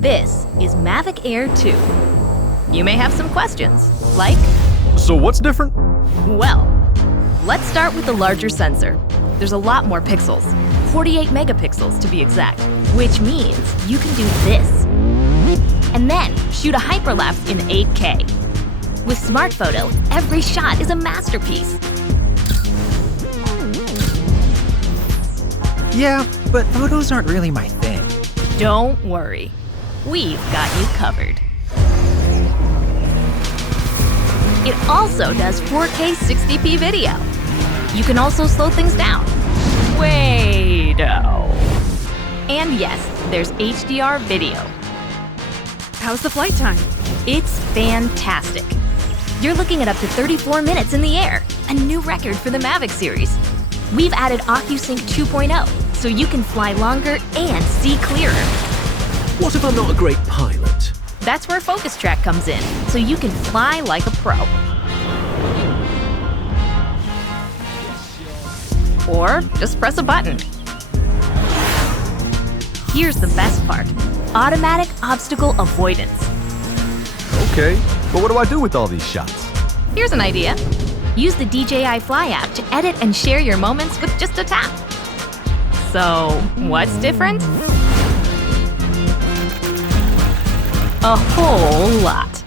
This is Mavic Air 2. You may have some questions, like, So what's different? well, let's start with the larger sensor. There's a lot more pixels, 48 megapixels to be exact, which means you can do this. And then shoot a hyperlapse in 8K. With SmartPhoto, every shot is a masterpiece. Yeah, but photos aren't really my thing. Don't worry, we've got you covered. It also does 4K 60p video. You can also slow things down. Way-do. And yes, there's HDR video. How's the flight time? It's fantastic. You're looking at up to 34 minutes in the air, a new record for the Mavic series. We've added OcuSync 2.0, so you can fly longer and see clearer. What if I'm not a great pilot? That's where FocusTrack comes in, so you can fly like a pro. Or just press a button. Here's the best part: automatic obstacle avoidance. Okay, but what do I do with all these shots? Here's an idea. Use the DJI Fly app to edit and share your moments with just a tap. So, what's different? A whole lot.